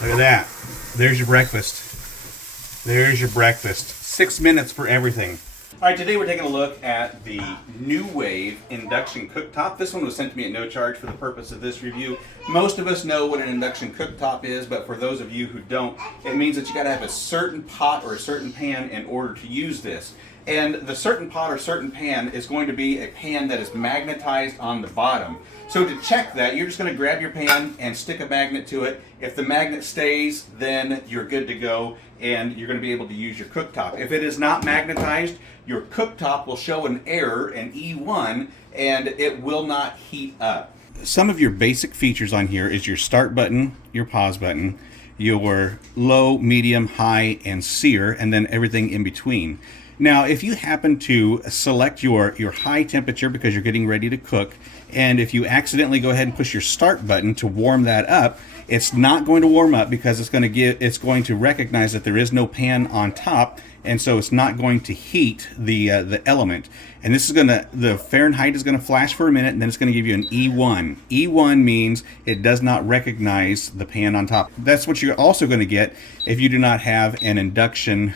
Look at that. There's your breakfast. There's your breakfast. 6 minutes for everything. All right, today we're taking a look at the Nuwave induction cooktop. This one was sent to me at no charge for the purpose of this review. Most of us know what an induction cooktop is, but for those of you who don't, it means that you got to have a certain pot or a certain pan in order to use this. And the certain pot or certain pan is going to be a pan that is magnetized on the bottom. So to check that, you're just going to grab your pan and stick a magnet to it. If the magnet stays, then you're good to go and you're going to be able to use your cooktop. If it is not magnetized, your cooktop will show an error, an E1, and it will not heat up. Some of your basic features on here is your start button, your pause button, your low, medium, high, and sear, and then everything in between. Now, if you happen to select your high temperature because you're getting ready to cook, and if you accidentally go ahead and push your start button to warm that up, it's not going to warm up because it's going to recognize that there is no pan on top, and so it's not going to heat the element. And this is the Fahrenheit is going to flash for a minute, and then it's going to give you an E1. E1 means it does not recognize the pan on top. That's what you're also going to get if you do not have an induction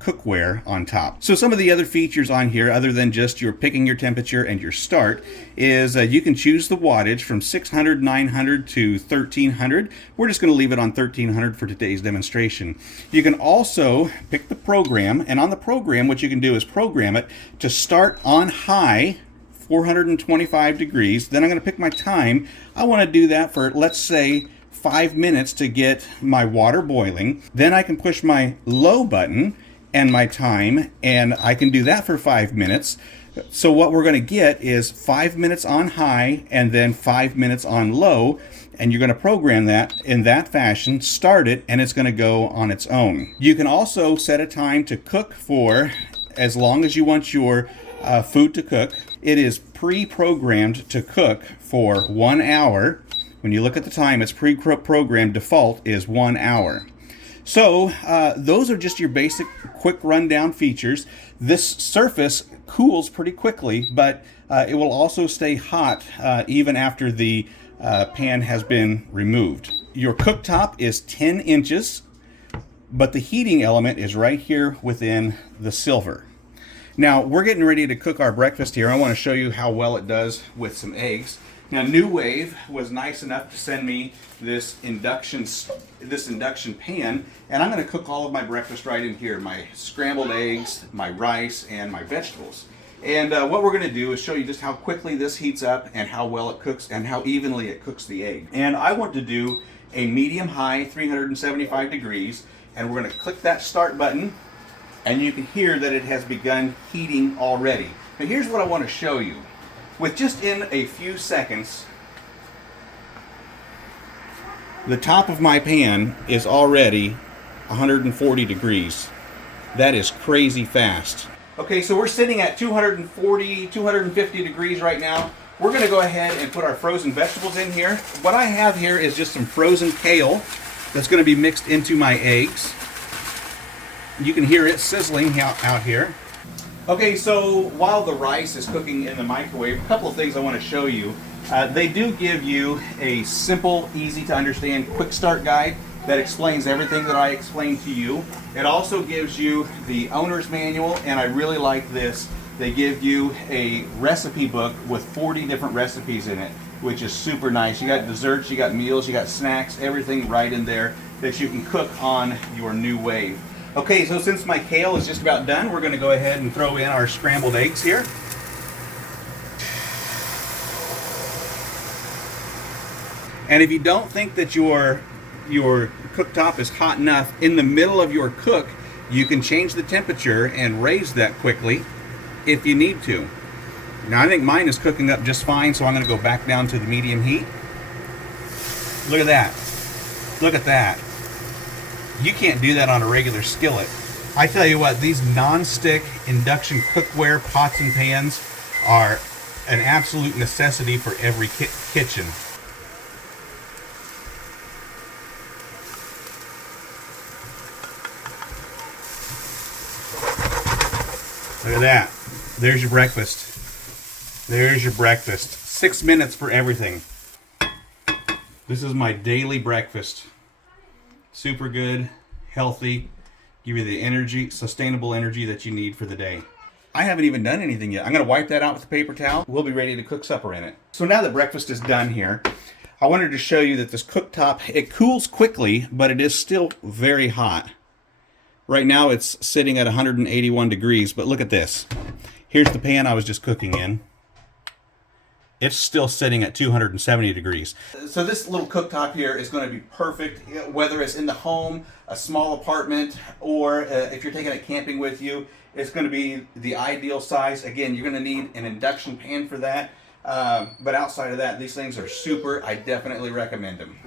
cookware on top. So some of the other features on here, other than just your picking your temperature and your start, is you can choose the wattage from 600, 900 to 1300. We're just going to leave it on 1300 for today's demonstration. You can also pick the program, and on the program what you can do is program it to start on high, 425 degrees. Then I'm going to pick my time. I want to do that for, let's say, 5 minutes to get my water boiling. Then I can push my low button and my time, and I can do that for 5 minutes. So what we're going to get is 5 minutes on high and then 5 minutes on low, and you're going to program that in that fashion, start it, and it's going to go on its own. You can also set a time to cook for as long as you want your food to cook. It is pre-programmed to cook for 1 hour. When you look at the time, it's pre-programmed. Default is 1 hour. So those are just your basic quick rundown features. This surface cools pretty quickly, but it will also stay hot even after the pan has been removed. Your cooktop is 10 inches, but the heating element is right here within the silver. Now we're getting ready to cook our breakfast here. I want to show you how well it does with some eggs. Now, Nuwave was nice enough to send me this induction pan, and I'm going to cook all of my breakfast right in here. My scrambled eggs, my rice, and my vegetables. And what we're going to do is show you just how quickly this heats up and how well it cooks and how evenly it cooks the egg. And I want to do a medium-high, 375 degrees, and we're going to click that start button, and you can hear that it has begun heating already. Now, here's what I want to show you. With just in a few seconds, the top of my pan is already 140 degrees. That is crazy fast. Okay, so we're sitting at 240, 250 degrees right now. We're going to go ahead and put our frozen vegetables in here. What I have here is just some frozen kale that's going to be mixed into my eggs. You can hear it sizzling out here. Okay, so while the rice is cooking in the microwave, a couple of things I want to show you. They do give you a simple, easy to understand quick start guide that explains everything that I explained to you. It also gives you the owner's manual, and I really like this. They give you a recipe book with 40 different recipes in it, which is super nice. You got desserts, you got meals, you got snacks, everything right in there that you can cook on your Nuwave. Okay, so since my kale is just about done, we're going to go ahead and throw in our scrambled eggs here. And if you don't think that your cooktop is hot enough, in the middle of your cook, you can change the temperature and raise that quickly if you need to. Now I think mine is cooking up just fine, so I'm going to go back down to the medium heat. Look at that. Look at that. You can't do that on a regular skillet. I tell you what, these non-stick induction cookware pots and pans are an absolute necessity for every kitchen. Look at that. There's your breakfast. There's your breakfast. 6 minutes for everything. This is my daily breakfast. Super good, healthy, give you the energy, sustainable energy that you need for the day. I haven't even done anything yet. I'm gonna wipe that out with a paper towel. We'll be ready to cook supper in it. So now that breakfast is done here, I wanted to show you that this cooktop, it cools quickly, but it is still very hot. Right now it's sitting at 181 degrees, but look at this. Here's the pan I was just cooking in. It's still sitting at 270 degrees. So this little cooktop here is going to be perfect, whether it's in the home, a small apartment, or if you're taking it camping with you. It's going to be the ideal size. Again, you're going to need an induction pan for that. But outside of that, these things are super. I definitely recommend them.